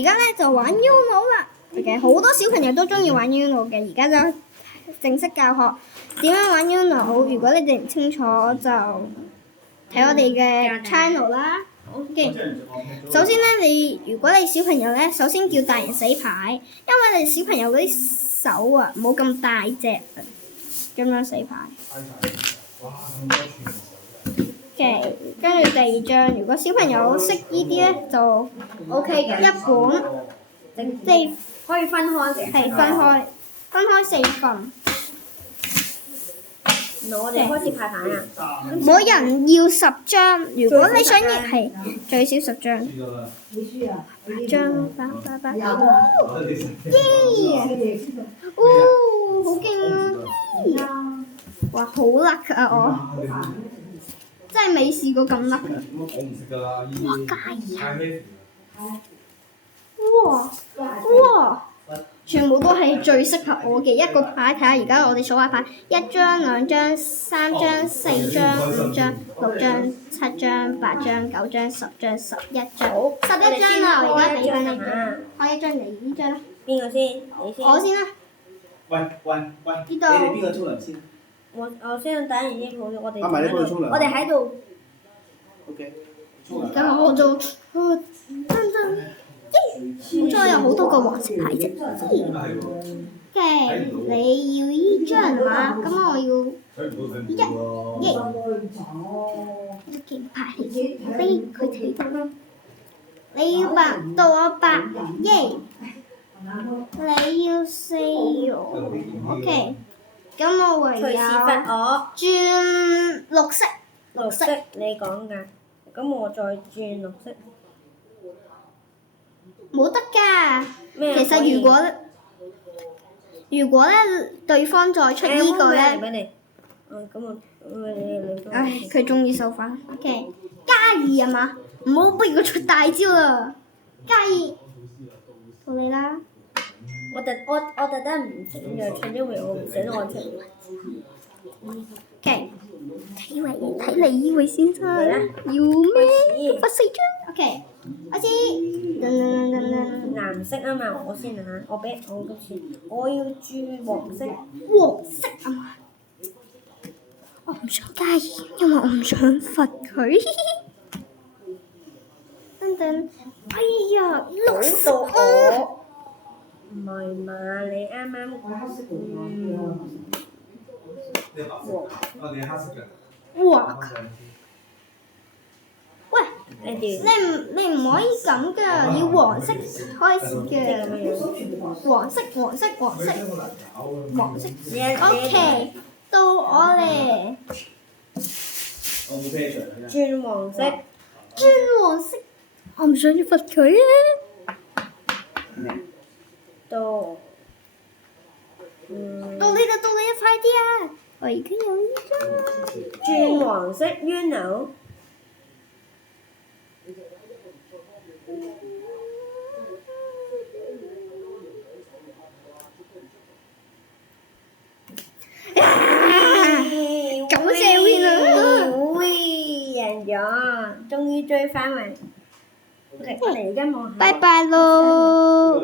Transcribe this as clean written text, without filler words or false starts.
而家咧就玩 Uno 啦。OK， 好多小朋友都中意玩 Uno 嘅，而家就正式教學點樣玩 Uno。如果你哋唔清楚就睇我哋嘅 channel 啦。OK， 首先咧，如果你小朋友咧，首先叫大人洗牌，因為你小朋友嗰啲手啊冇咁大隻啊，咁樣洗牌。OK， 跟住第二張，如果小朋友識呢啲咧就 OK 嘅，一本即係可以分開嘅，係分開4份。我哋開始派牌啊！每人要10張，如果你想要係最少10張。8張，8，耶！好勁啊！哇，好叻啊我！真係未試過咁叻嘅。哇，介啊！哇！全部都係最適合我嘅一個牌，睇下而家我哋數下牌，1張、2張、3張、4張、5張、6張、7張、8張、9張、10張、11張，11張啦！我而家俾翻你，開一張你呢張啦。邊個先？你先。我先啦。喂，呢度。你哋邊個沖涼先？我先打完啲鋪，我哋阿埋你幫佢沖涼。我哋喺度。OK。沖涼。咁我就好彩有好多個黃色牌啫。OK， 你要呢張係嘛？咁我要呢張，耶！呢件牌俾佢睇到。你要8到我8，耶！你要4，OK。咁我唯有隨時罰我。轉綠色。綠色你講㗎，咁我再轉綠色。冇得㗎，其實如果咧對方再出呢個咧，俾你。咁你。唉，佢中意收翻。OK， 加2係嘛？唔好不如佢出大招啦！加2，到你啦。我特登唔出嘅，因為我唔想我出。OK， 睇你呢位先生要咩？罰4張。OK， 開始。藍色啊嘛，我先啊，我今次我要轉黃色。黃色啊嘛，我唔想加2，因為我唔想罰佢。等，哎呀，綠色我。唔係嘛？你啱啱哇！喂，你唔可以咁㗎，要黃色開始嘅。黃色。OK， 到我咧。轉黃色。我唔想要罰佢啊！到你快啲啊！我而家有呢張啦。轉黃色 Uno。感謝 Win 啊！贏咗，終於追翻嚟。我哋而家望下。拜拜咯。